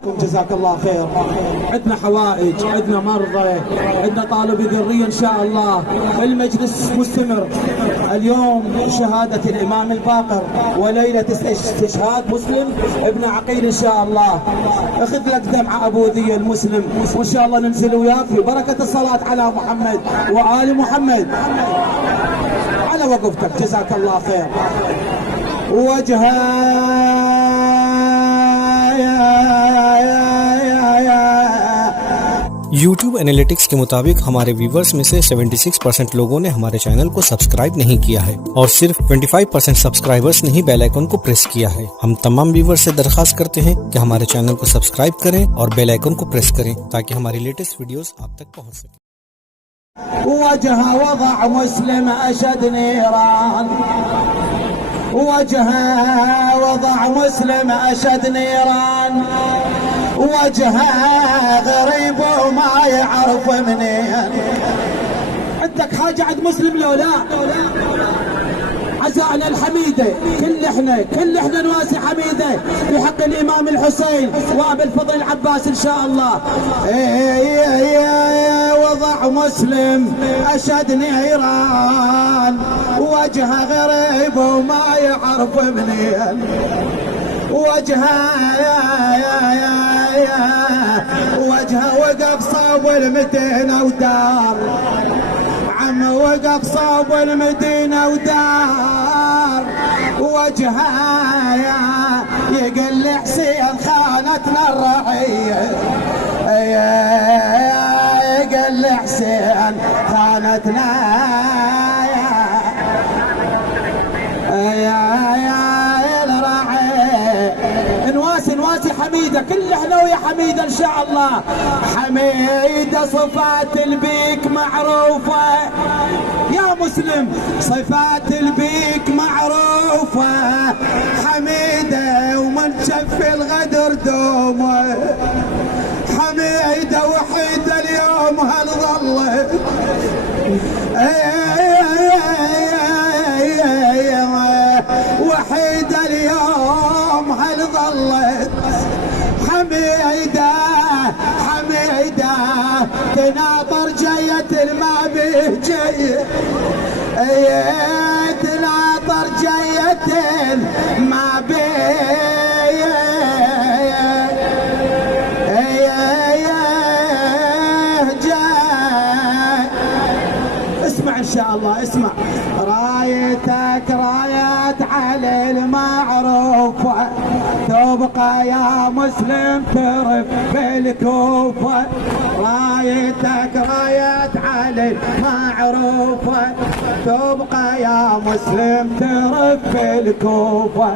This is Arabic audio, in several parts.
جزاك الله خير. عندنا حوائج، عندنا مرضى، عندنا طالب ذرية إن شاء الله. المجلس مستمر. اليوم شهادة الإمام الباقر وليلة استشهاد مسلم ابن عقيل إن شاء الله. اخذ لك دمعة أبو ذي المسلم وإن شاء الله ننزل وياك في بركة الصلاة على محمد وآل محمد. على وقفتك جزاك الله خير. YouTube analytics के मुताबिक हमारे व्यूवर्स में से 76% लोगों ने हमारे चैनल को सब्सक्राइब नहीं किया है और सिर्फ 25% सब्सक्राइबर्स ने ही बेल आइकन को प्रेस किया है। हम तमाम व्यूवर्स से दरखास्त करते हैं कि हमारे चैनल को सब्सक्राइब करें और बेल आइकन को प्रेस करें ताकि हमारी लेटेस्ट वीडियोस आप तक पहुंच सके। वजह वضع مسلم أشد نيران، وجه وضع مسلم أشد نيران، وجه غريب وما يعرف منين. عندك حاجة عند مسلم لو لا؟ عزائنا الحميدة كل احنا نواسي حميدة في حق الإمام الحسين وأبي الفضل العباس إن شاء الله. وضع مسلم أشد نيران، وجه غريب وما يعرف منين. وجهه وقف صوب المدينة ودار، عم وقف صوب المدينة ودار. وجهه يقل حسين خانتنا الرعية، يقل حسين خانتنا نواسي حميدة كل احنا ويا حميدة ان شاء الله. حميدة صفات البيك معروفة يا مسلم، صفات البيك معروفة. حميدة ومن شف الغدر دومه، حميدة وحيدة اليوم هل ظلت. وحيدة اليوم هل ظلت. حميدة تناطر جية ما به جية، تناطر جية ما به جية. اسمع ان شاء الله اسمع. رايتك رايات علي المعروفة، تبقى يا مسلم ترف بالكوفة. رايتك رايات علي معروفة، تبقى يا مسلم ترف بالكوفة.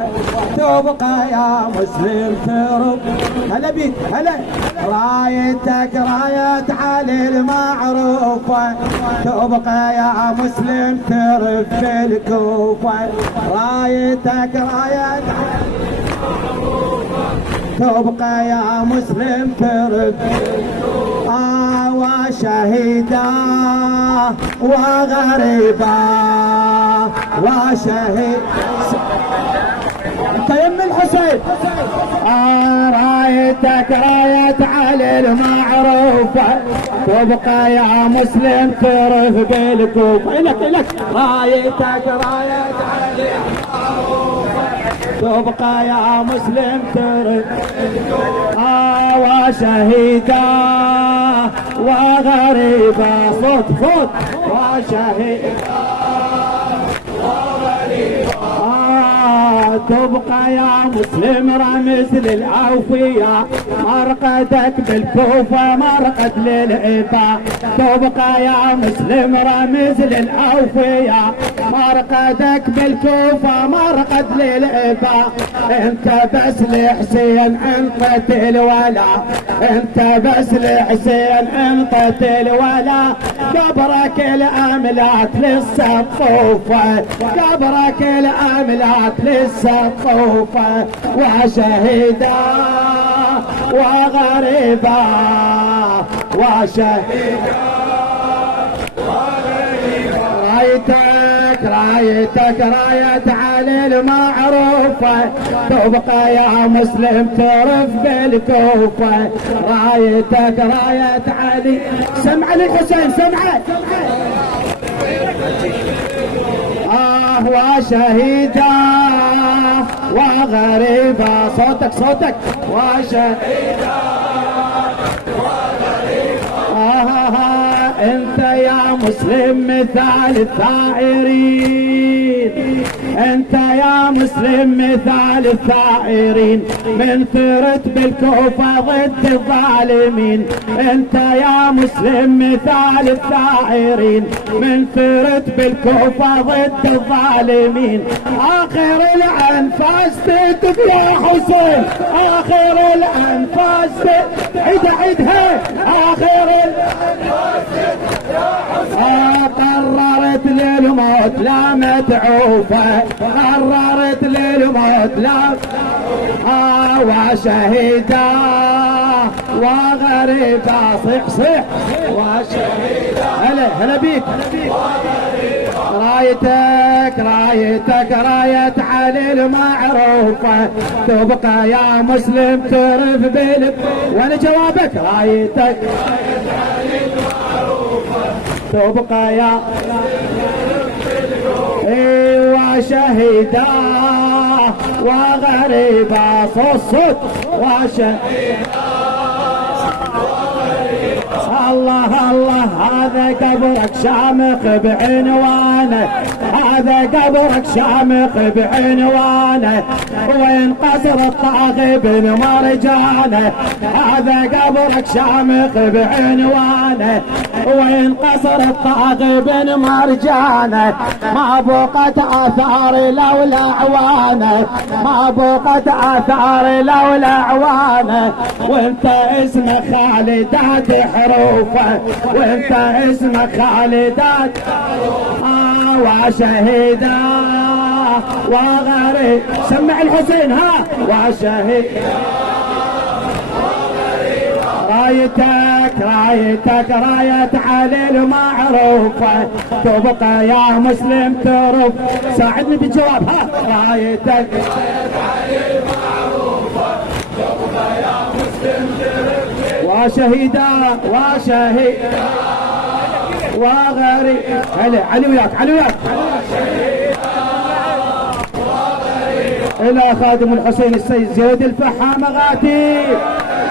تبقى يا مسلم ترف. هلا بيك هلا. رايتك رايات علي المعروفة، تبقى يا مسلم ترف بالكوفة. رايتك رايات تبقى يا مسلم ترف. وشهيدا وغريبا وشهيد انت يم الحسين. رايتك رايت علي المعروفة، تبقى يا مسلم ترف بالكوفة. إلك رايتك رايت علي المعروفة، تبقى يا مسلم ترف. وشهيدا وغريبا صوت وشهيدا تبقى يا مسلم رمز للأوفياء، مرقدك بالكوفة مرقد للعفا. تبقى يا مسلم رمز للأوفياء، مرقدك بالكوفة مرقد للعفا. انت بس لحسين انطت الولا، انت بس لحسين انطت الولا. قبرك الاملاك للسقوفة، قبرك الاملاك للسقوفة. وشهيدا وغريبا وشهيدا وغريبا. رايتك رايتك راية علي المعروفة تبقى يا مسلم ترف بالكوفة رايتك راية علي سمع للحسين سمع وشهيدا وغريبا صوتك صوتك وشهيدا انت يا مسلم مثال الثائرين انت يا مسلم مثال الثائرين من ثرت بالكوفة ضد الظالمين انت يا مسلم مثال الثائرين من ثرت بالكوفة ضد الظالمين اخر الانفاس تكتب يا حسين اخر الانفاس عيدها اخر الانفاس يا حسين قررت للموت لا متعوفة قررت للموت لا وشهيدا وغريبا صح صح وشهيدا هلا بيك رايتك راية علي المعروفة تبقى يا مسلم ترف بالب وانا جوابك رايتك تبقى يا وشهيدا وغريبا صوت وشهيدا الله الله هذا قبرك شامخ بعنوانه هذا قبرك شامخ بعنوانه وين قصر الطاغي بن مرجانه هذا قبرك شامخ بعنوانه وين قصر الطاغي بن مرجانه ما بقت آثار لولا عوانه ما بقت آثار لولا عوانه وانت اسمك خالدات حروفه وانت اسمك خالدات وشهيدا وغريب سمع الحسين ها وشهيد رايتك راية علي المعروفة تبقى يا مسلم ترف ساعدني بالجواب ها رايتك علي المعروفة تبقى يا مسلم ترف وشهيدا وغريب هلا علي وياك الى خادم الحسين السيد زيد الفحام غاتي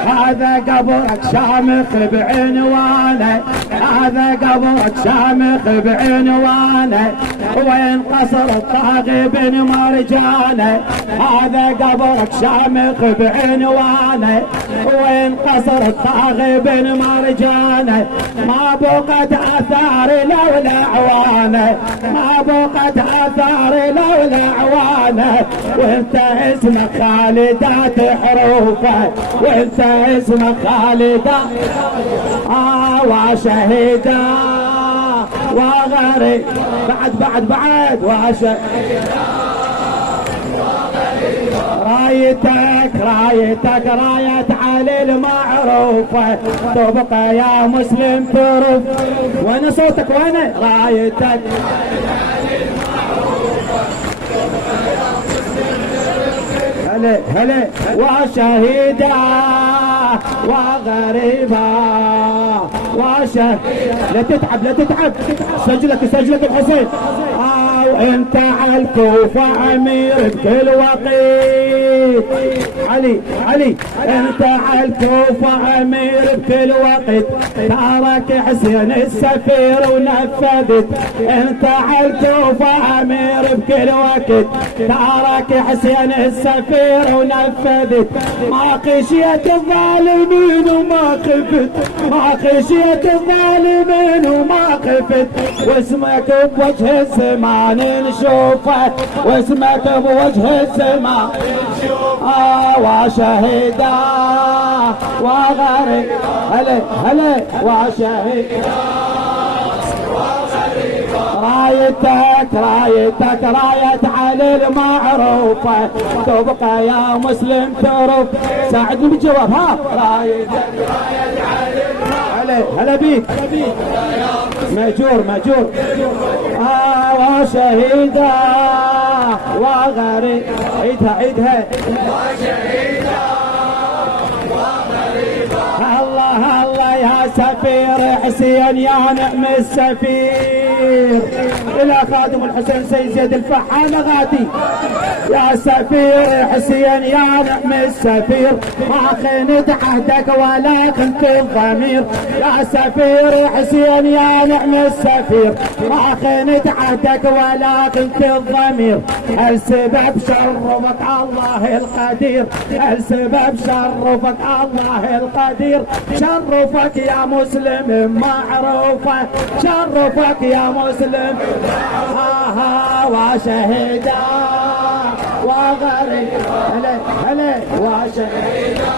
هذا قبرك شامخ بعنوانه هذا قبرك شامخ بعنوانه وين قصر الطاغي بن مرجانه هذا قبرك شامخ بعنوانه وين قصر الطاغي بن مرجانه ما بقت آثار لولا عوانه ما بقت آثار لولا عوانه وانت اسمك خالدات حروفه وانت اسمك خالدات وشهيدا وغريب بعد وشهيدا رايتك راية علي المعروفة تبقى يا مسلم ترف وانا صوتك وانا رايتك هلا وشهيدا وغريبا لا تتعب سجلك الحسين وانت على الكوفة امير بكل وقت علي انت على الكوفة امير بكل وقت تارك حسين السفير ونفذت انت على الكوفة امير بكل وقت تارك حسين السفير ونفذت ما خشيت الظالمين وما خفت ما خشيت الظالمين وما خفت واسمك بوجه السماء نشوفه واسمك بوجه السماء وشهيدا وغريب هلا وشهيدا رايتك راية علي المعروفة تبقى يا مسلم ترف ساعدني بالجواب ها رايتك راية علي هلا بيك ماجور وشهيدا وغريب. عيدها وشهيدا وغريبا. الله الله يا سفير حسين يا نعم السفير. إلى خادم الحسين سيد زيد الفحام غادي. يا سفير حسين يا نعم السفير ما خنت عهدك ولا خنت الضمير. يا سفير حسين يا نعم السفير ما خنت عهدك ولا خنت الضمير. السبب شرفك الله القدير. السبب شرفك الله القدير. شرفك يا مسلم معروفه. شرفك يا مسلم ها وشهيدا وغريب. هلا وشهيدا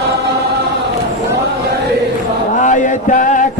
وغريب. رايتك